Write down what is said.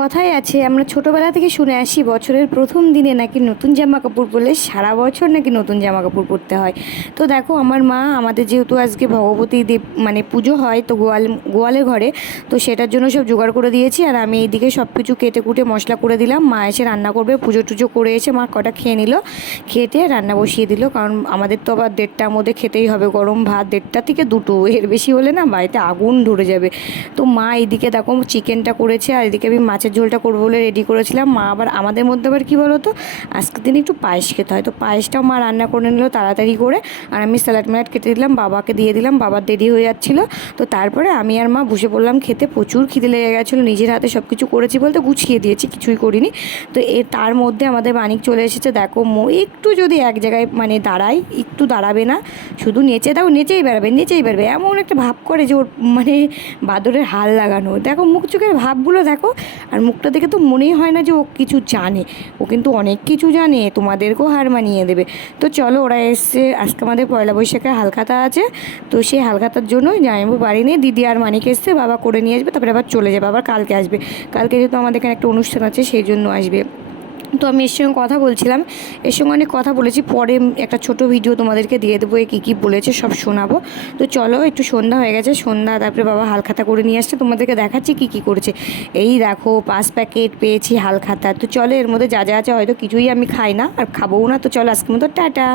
কথাই আছে, আমরা ছোটোবেলা থেকে শুনে আসি বছরের প্রথম দিনে নাকি নতুন জামা কাপড় পরলে সারা বছর নাকি নতুন জামা কাপড় পরতে হয়। তো দেখো আমার মা, আমাদের যেহেতু আজকে ভগবতী দেব মানে পুজো হয়, তো গোয়ালের ঘরে, তো সেটার জন্য সব জোগাড় করে দিয়েছি। আর আমি এইদিকে সব কিছু কেটে কুটে মশলা করে দিলাম। মা এসে রান্না করবে, পুজো টুজো করে এসে মা কটা খেয়ে নিল, খেতে রান্না বসিয়ে দিল। কারণ আমাদের তো আবার 1:30টার মধ্যে খেতেই হবে গরম ভাত, 1:30 থেকে 2টো, এর বেশি হলে না বাড়িতে আগুন ধরে যাবে। তো মা এইদিকে দেখো চিকেনটা করেছে, আর এদিকে আমি মাছের ঝোলটা করবো বলে রেডি করেছিলাম। মা আবার আমাদের মধ্যে আবার কী বলো তো, আজকের দিন একটু পায়েস খেতে হয়, তো পায়েসটাও মা রান্না করে নিল তাড়াতাড়ি করে। আর আমি স্যালাড ম্যালাড কেটে দিলাম, বাবাকে দিয়ে দিলাম, বাবার দেরি হয়ে যাচ্ছিলো। তো তারপরে আমি আর মা বসে পড়লাম খেতে। প্রচুর খিদে লেগে গেছিলো, নিজের হাতে সব কিছু করেছি বলতে গুছিয়ে দিয়েছি, কিছুই করিনি। তো তার মধ্যে আমাদের মানিক চলে এসেছে। দেখো একটু যদি এক জায়গায় মানে দাঁড়ায়, একটু দাঁড়াবে না, শুধু নেচে দাও, নেচেই বেড়াবে নেচেই বেড়াবে, এমন একটা ভাব করে যে ওর মানে বাদরের হাল লাগানো। দেখো মুখ চোখের ভাবগুলো দেখো, আর মুখটা দেখে তো মনেই হয় না যে ও কিছু জানে। ও কিন্তু অনেক কিছু জানে, তোমাদেরকেও হার মানিয়ে দেবে। তো চলো, ওরা এসছে, আজকে আমাদের পয়লা বৈশাখে হালখাতা আছে, তো সেই হালখাতার জন্যই জামাইবাবু বাড়ি নেই, দিদি আর মানিক এসছে, বাবা করে নিয়ে আসবে, তারপরে আবার চলে যাবে, আবার কালকে আসবে। কালকে যেহেতু আমাদের এখানে একটা অনুষ্ঠান আছে সেই জন্য আসবে। তো আমি এর সঙ্গে কথা বলছিলাম, এর সঙ্গে অনেক কথা বলেছি, পরে একটা ছোট ভিডিও তোমাদেরকে দিয়ে দেবো, কী কী বলেছে সব শোনাবো। তো চলো, একটু সন্ধ্যা হয়ে গেছে, সন্ধ্যা তারপরে বাবা হালখাতা করে নিয়ে আসছে, তোমাদেরকে দেখাচ্ছি কী কী করেছে। এই দেখো 5 প্যাকেট পেয়েছি হালখাতা। তো চলো, এর মধ্যে যা যা আছে হয়তো কিছুই আমি খাই না আর খাবোও না। তো চলো আজকের মতো টাটা।